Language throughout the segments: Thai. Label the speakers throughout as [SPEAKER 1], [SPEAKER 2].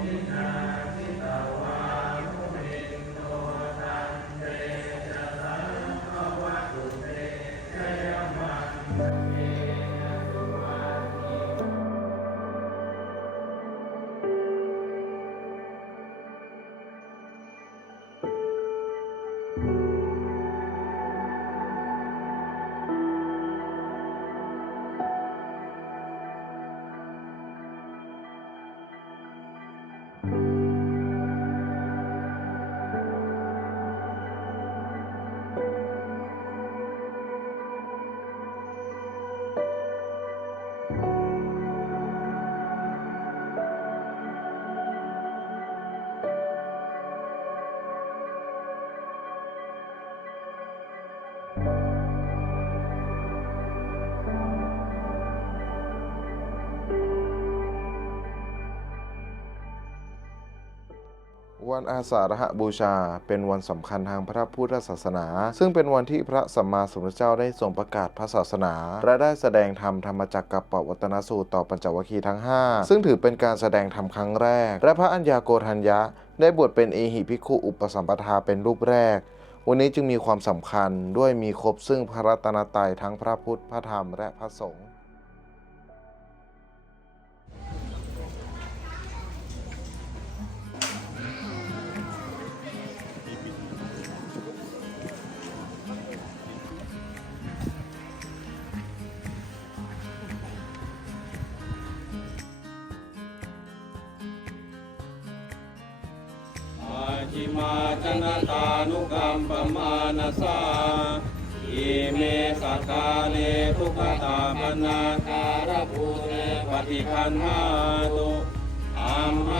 [SPEAKER 1] Amen. วันอาสาฬหบูชา เป็นวันสำคัญทางพระพุทธศาสนา ซึ่งเป็นวันที่พระสัมมาสัมพุทธเจ้าได้ทรงประกาศพระศาสนา และได้แสดงธรรมธรรมจักรกับปวัตนสูตรต่อปัญจวัคคีย์ทั้ง 5 ซึ่งถือเป็นการแสดงธรรมครั้งแรก และพระอัญญาโกฏัญญะ ได้บวชเป็นเอหิภิกขุอุปสัมปทาเป็นรูปแรก วันนี้จึงมีความสำคัญด้วยมีครบซึ่งพระรัตนตรัยทั้งพระพุทธพระธรรมและพระสงฆ์
[SPEAKER 2] จิมาจนตานุกรรมปมานาสาอิเมสักาเลทุกขตาปนาการภูเรปฏิคันหาตุอัมมา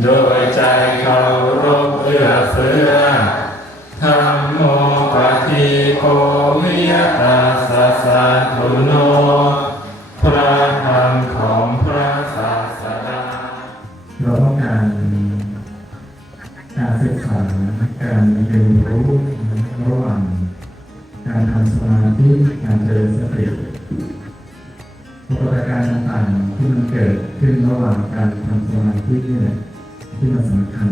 [SPEAKER 3] โดยใจเคารพเอื้อเฟื้อธรรมโมปฏิโกวิยตาสัสสุโน พระธรรมของพระศาสดา
[SPEAKER 4] เราต้องการการศึกษาการเรียนรู้ระหว่างการทำสมาธิการเจริญสติปรากฏการณ์ต่างๆที่มันเกิดขึ้นระหว่างการทำสมาธินี่แหละ ที่มันสำคัญ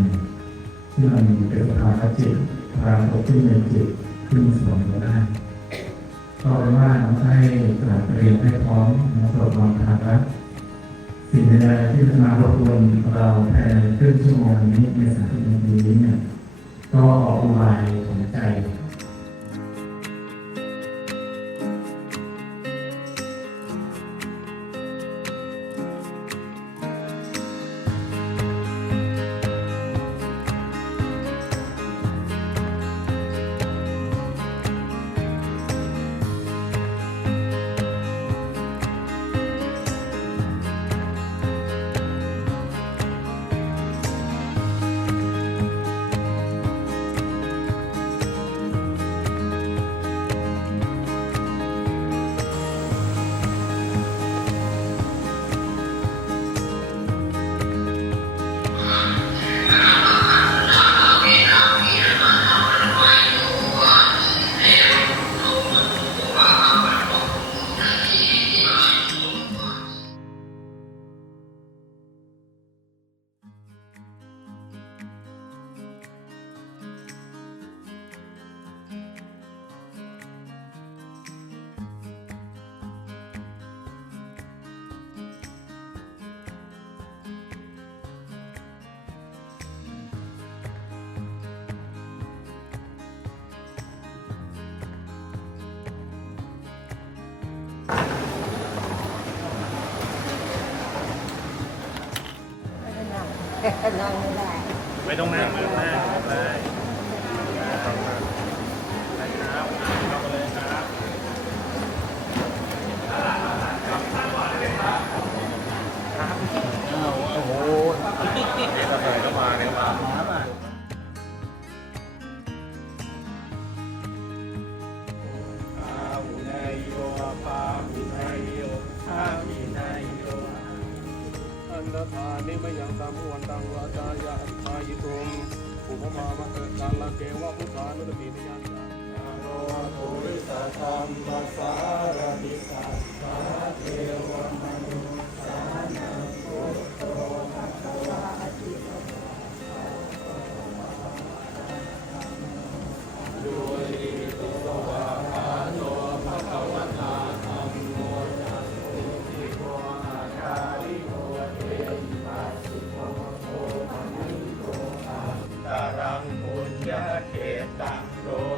[SPEAKER 4] ที่มันเป็นภาวะจิตปรากฏขึ้นในจิตที่มันสมองได้ก็เป็นว่าเราให้ตระเตรียมให้พร้อมนะตรวจลองทางแล้วสิ่งใดที่จะมารบกวนเราภายในครึ่งชั่วโมงนี้ในสถานที นั่ง
[SPEAKER 5] ไม่ได้
[SPEAKER 3] ไม่ต้องนั่งไม่ต้องนั่งไป็นไรนะครับเข้ามาเลยครับ
[SPEAKER 2] โอ้โห
[SPEAKER 3] ก็เคยก็มาเนี่ยมา
[SPEAKER 2] อุปมามะเกิดการละเกวะพุทธานุตตินิยานจังโรตุริสธรรมภาษารติสัทธาเทวม เทตังโล